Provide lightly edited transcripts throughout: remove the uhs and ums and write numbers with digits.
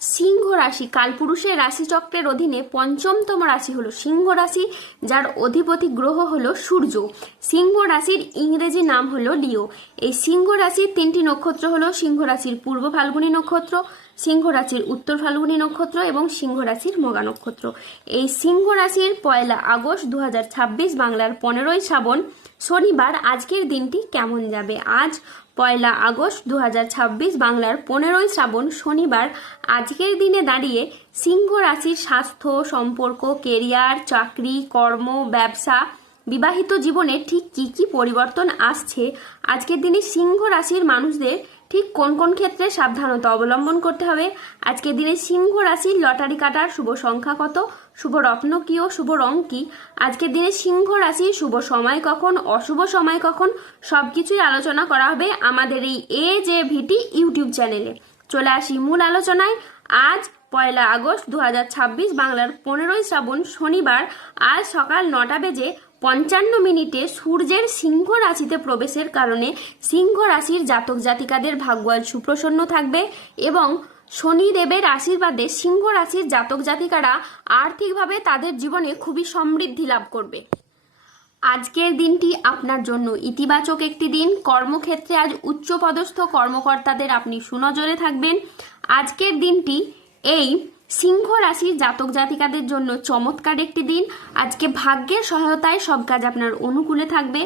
সিংহ রাশি কালপুরুষের রাশিচক্রের অধীনে পঞ্চমতম রাশি হলো সিংহ রাশি, যার অধিপতি গ্রহ হলো সূর্য। সিংহ রাশির ইংরেজি নাম হলো লিও। এই সিংহ রাশির তিনটি নক্ষত্র হলো সিংহ রাশির পূর্ব ফাল্গুনী নক্ষত্র, সিংহ রাশির উত্তর ফাল্গুনী নক্ষত্র এবং সিংহ রাশির মঘা নক্ষত্র। এই সিংহ রাশির 1 আগস্ট 2026 বাংলার 15ই শ্রাবণ শনিবার আজকের দিনটি কেমন যাবে? আজ 1 আগস্ট 2026 বাংলার 15ই শ্রাবণ শনিবার আজকের দিনে দাঁড়িয়ে সিংহ রাশির স্বাস্থ্য, সম্পর্ক, কেরিয়ার, চাকরি, কর্ম, ব্যবসা, বিবাহিত জীবনে ঠিক কি কি পরিবর্তন আসছে, আজকের দিনে সিংহ রাশির মানুষদের ঠিক কোন কোন ক্ষেত্রে সাবধানতা অবলম্বন করতে হবে, আজকের দিনে সিংহ রাশির লটারি কাটার শুভ সংখ্যা কত, শুভ রত্ন কি ও শুভ রং কি, আজকের দিনে সিংহ রাশির শুভ সময় কখন, অশুভ সময় কখন, সবকিছুই আলোচনা করা হবে আমাদের এই AJVT ইউটিউব চ্যানেলে। চলে আসি মূল আলোচনায়। আজ 1 আগস্ট 2026 বাংলার 15ই শ্রাবণ শনিবার আজ সকাল 9টা বেজে 55 সূর্যের সিংহ রাশিতে প্রবেশের কারণে সিংহ রাশির জাতক জাতিকাদের ভাগ্য আজ সুপ্রসন্ন থাকবে এবং শনিদেবের আশীর্বাদে সিংহ রাশির জাতক জাতিকারা আর্থিকভাবে তাদের জীবনে খুবই সমৃদ্ধি লাভ করবে। আজকের দিনটি আপনার জন্য ইতিবাচক একটি দিন। কর্মক্ষেত্রে আজ উচ্চপদস্থ কর্মকর্তাদের আপনি সুনজরে থাকবেন। আজকের দিনটি এই সিংহ রাশির জাতক জাতিকাদের জন্য চমৎকার একটি দিন। আজকে ভাগ্যের সহায়তায় সব কাজ আপনার অনুকূলে থাকবে।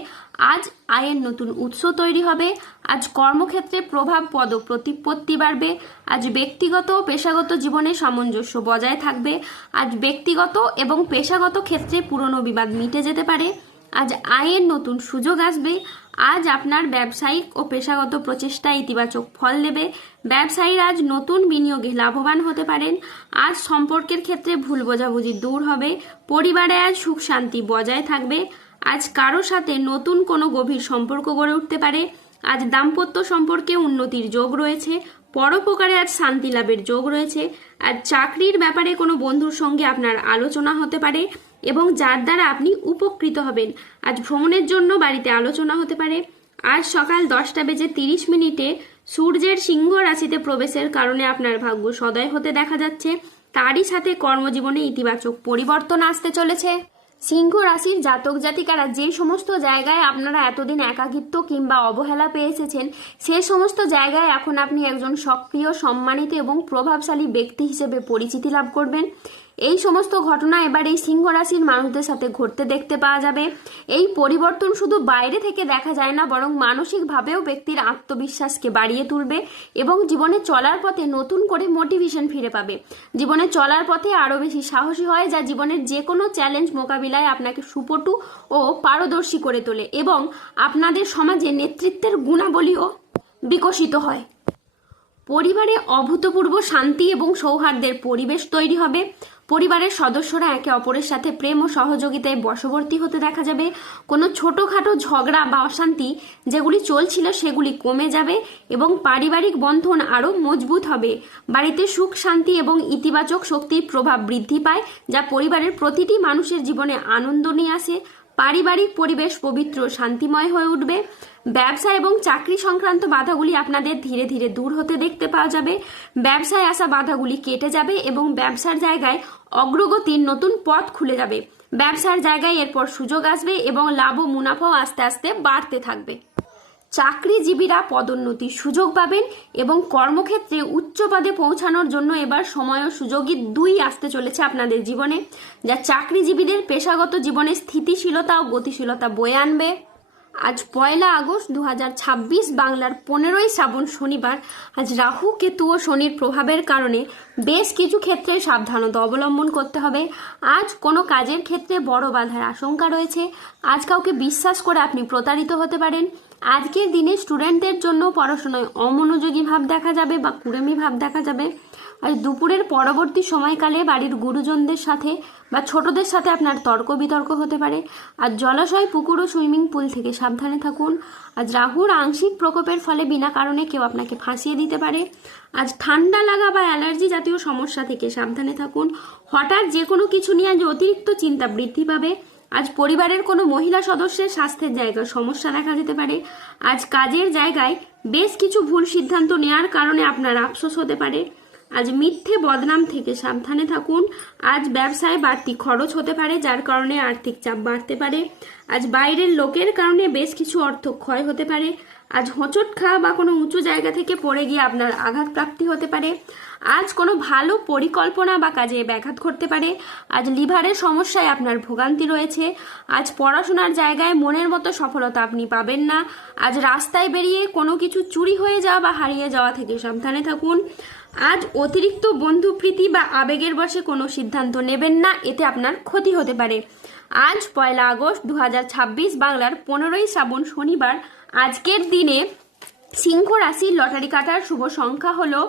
আজ আয়ের নতুন উৎস তৈরি হবে। আজ কর্মক্ষেত্রে প্রভাব পদ প্রতিপত্তি বাড়বে। আজ ব্যক্তিগত ও পেশাগত জীবনে সামঞ্জস্য বজায় থাকবে। আজ ব্যক্তিগত এবং পেশাগত ক্ষেত্রে পুরনো বিবাদ মিটে যেতে পারে। আজ আয়ের নতুন সুযোগ আসবে। আজ আপনার ব্যবসায়িক ও পেশাগত প্রচেষ্টা ইতিবাচক ফল দেবে। ব্যবসায়ীরা আজ নতুন বিনিয়োগে লাভবান হতে পারেন। আজ সম্পর্কের ক্ষেত্রে ভুল বোঝাবুঝি দূর হবে। পরিবারে আজ সুখ শান্তি বজায় থাকবে। আজ কারো সাথে নতুন কোনো গভীর সম্পর্ক গড়ে উঠতে পারে। আজ দাম্পত্য সম্পর্কে উন্নতির যোগ রয়েছে। পরোপকারে আজ শান্তি লাভের যোগ রয়েছে। আজ চাকরির ব্যাপারে কোনো বন্ধুর সঙ্গে আপনার আলোচনা হতে পারে এবং যার দ্বারা আপনি উপকৃত হবেন। আজ ভ্রমণের জন্য বাড়িতে আলোচনা হতে পারে। আজ সকাল 10টা বেজে 30 সূর্যের সিংহ রাশিতে প্রবেশের কারণে আপনার ভাগ্য সদয় হতে দেখা যাচ্ছে। তারই সাথে কর্মজীবনে ইতিবাচক পরিবর্তন আসতে চলেছে। সিংহ রাশির জাতক জাতিকারা যে সমস্ত জায়গায় আপনারা এতদিন একাকিত্ব কিংবা অবহেলা পেয়ে এসেছেন, সে সমস্ত জায়গায় এখন আপনি একজন সক্রিয়, সম্মানিত এবং প্রভাবশালী ব্যক্তি হিসেবে পরিচিতি লাভ করবেন। এই সমস্ত ঘটনা এবার এই সিংহ রাশির মানুষদের সাথে ঘটতে দেখতে পাওয়া যাবে। এই পরিবর্তন শুধু বাইরে থেকে দেখা যায় না, বরং মানসিকভাবেও ব্যক্তির আত্মবিশ্বাসকে বাড়িয়ে তুলবে এবং জীবনে চলার পথে নতুন করে মোটিভেশন ফিরে পাবে। জীবনে চলার পথে আরও বেশি সাহসী হয়, যা জীবনের যে কোনো চ্যালেঞ্জ মোকাবিলায় আপনাকে সুপটু ও পারদর্শী করে তোলে এবং আপনাদের সমাজে নেতৃত্বের গুণাবলীও বিকশিত হয়। পরিবারে অভূতপূর্ব শান্তি এবং সৌহার্দ্যের পরিবেশ তৈরি হবে। পরিবারের সদস্যরা একে অপরের সাথে প্রেম ও সহযোগিতায় বশবর্তী হতে দেখা যাবে। কোনো ছোটোখাটো ঝগড়া বা অশান্তি যেগুলি চলছিল সেগুলি কমে যাবে এবং পারিবারিক বন্ধন আরও মজবুত হবে। বাড়িতে সুখ শান্তি এবং ইতিবাচক শক্তির প্রভাব বৃদ্ধি পায়, যা পরিবারের প্রতিটি মানুষের জীবনে আনন্দ নিয়ে আসে। পারিবারিক পরিবেশ পবিত্র শান্তিময় হয়ে উঠবে। ব্যবসা এবং চাকরি সংক্রান্ত বাধাগুলি আপনাদের ধীরে ধীরে দূর হতে দেখতে পাওয়া যাবে। ব্যবসায় আসা বাধাগুলি কেটে যাবে এবং ব্যবসার জায়গায় অগ্রগতির নতুন পথ খুলে যাবে। ব্যবসার জায়গায় এরপর সুযোগ আসবে এবং লাভ ও মুনাফাও আস্তে আস্তে বাড়তে থাকবে। চাকরিজীবীরা পদোন্নতির সুযোগ পাবেন এবং কর্মক্ষেত্রে উচ্চ পদে পৌঁছানোর জন্য এবার সময় ও সুযোগই দুই আসতে চলেছে আপনাদের জীবনে, যা চাকরিজীবীদের পেশাগত জীবনে স্থিতিশীলতা ও গতিশীলতা বয়ে আনবে। আজ 1 আগস্ট 2026 বাংলার 15ই শ্রাবণ শনিবার আজ রাহু, কেতু ও শনির প্রভাবের কারণে বেশ কিছু ক্ষেত্রে সাবধানতা অবলম্বন করতে হবে। আজ কোনো কাজের ক্ষেত্রে বড় বাধার আশঙ্কা রয়েছে। আজ কাউকে বিশ্বাস করে আপনি প্রতারিত হতে পারেন। আজকের দিনে স্টুডেন্টদের জন্য পড়াশোনায় অমনোযোগী ভাব দেখা যাবে বা কুড়েমি ভাব দেখা যাবে। আর দুপুরের পরবর্তী সময়কালে বাড়ির গুরুজনদের সাথে বা ছোটদের সাথে আপনার তর্ক বিতর্ক হতে পারে। আর জলাশয়, পুকুর ও সুইমিং পুল থেকে সাবধানে থাকুন। আজ রাহুর আংশিক প্রকোপের ফলে বিনা কারণে কেউ আপনাকে ফাঁসিয়ে দিতে পারে। আজ ঠান্ডা লাগা বা অ্যালার্জি জাতীয় সমস্যা থেকে সাবধানে থাকুন। হঠাৎ যে কোনো কিছু নিয়ে আজ অতিরিক্ত চিন্তা বৃদ্ধি পাবে। আজ পরিবারের কোনো মহিলা সদস্যের স্বাস্থ্যের জায়গায় সমস্যা দেখা যেতে পারে। আজ কাজের জায়গায় বেশ কিছু ভুল সিদ্ধান্ত নেওয়ার কারণে আপনার আফসোস হতে পারে। আজ মিথ্যে বদনাম থেকে সাবধানে থাকুন। আজ ব্যবসায় বাড়তি খরচ হতে পারে, যার কারণে আর্থিক চাপ বাড়তে পারে। আজ বাইরের লোকের কারণে বেশ কিছু অর্থ ক্ষয় হতে পারে। আজ হোঁচট খাওয়া বা কোনো উঁচু জায়গা থেকে পড়ে গিয়ে আপনার আঘাত প্রাপ্তি হতে পারে। আজ কোনো ভালো পরিকল্পনা বা কাজে ব্যাঘাত ঘটতে পারে। আজ লিভারের সমস্যায় আপনার ভোগান্তি রয়েছে। আজ পড়াশোনার জায়গায় মনের মতো সফলতা আপনি পাবেন না। আজ রাস্তায় বেরিয়ে কোনো কিছু চুরি হয়ে যাওয়া বা হারিয়ে যাওয়া থেকে সাবধানে থাকুন। আজ অতিরিক্ত বন্ধুপ্রীতি বা আবেগের বশে কোনো সিদ্ধান্ত নেবেন না, এতে আপনার ক্ষতি হতে পারে। আজ 1 আগস্ট 2026 বাংলার 15ই শ্রাবণ শনিবার। আজকের দিনে সিংহ রাশির লটারি কাটার শুভ সংখ্যা হলো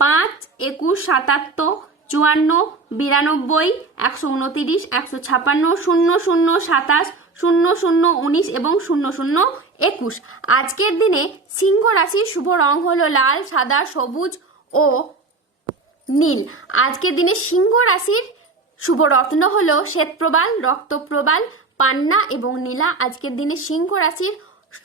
5, 21, 77, 54, 92, 129, 156, 00, 27, 00, 19 এবং 00, 21। আজকের দিনে সিংহ রাশির শুভ রং হলো লাল, সাদা, সবুজ ও নীল। আজকের দিনে সিংহ রাশির শুভ রত্ন হলো শ্বেতপ্রবাল, রক্তপ্রবাল, পান্না এবং নীলা। আজকের দিনে সিংহ রাশির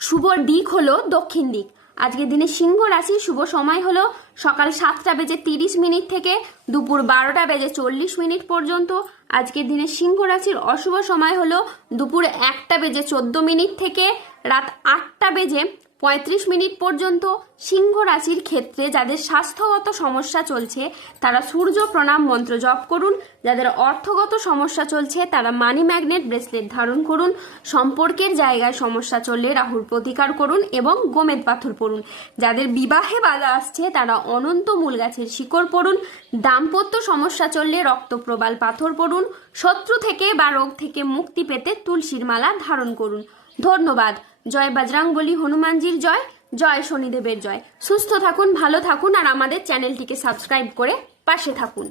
শুভ দিক হলো দক্ষিণ দিক। আজকের দিনে সিংহ রাশির শুভ সময় হলো সকাল 7:30 থেকে দুপুর 12:40 পর্যন্ত। আজকের দিনে সিংহ রাশির অশুভ সময় হলো দুপুর 1:14 থেকে রাত 8:35 পর্যন্ত। সিংহ রাশির ক্ষেত্রে যাদের স্বাস্থ্যগত সমস্যা চলছে তারা সূর্য প্রণাম মন্ত্র জপ করুন। যাদের অর্থগত সমস্যা চলছে তারা মানি ম্যাগনেট ব্রেসলেট ধারণ করুন। সম্পর্কের জায়গায় সমস্যা চললে রাহুর প্রতিকার করুন এবং গোমেদ পাথর পড়ুন। যাদের বিবাহে বাধা আসছে তারা অনন্ত মূল গাছের শিকড় পড়ুন। দাম্পত্য সমস্যা চললে রক্তপ্রবাল পাথর পড়ুন। শত্রু থেকে বা রোগ থেকে মুক্তি পেতে তুলসীর মালা ধারণ করুন। ধন্যবাদ। জয় বজরংবলী হনুমানজির জয়, জয় শনিদেবের জয়। সুস্থ থাকুন, ভালো থাকুন আর আমাদের চ্যানেলটিকে সাবস্ক্রাইব করে পাশে থাকুন।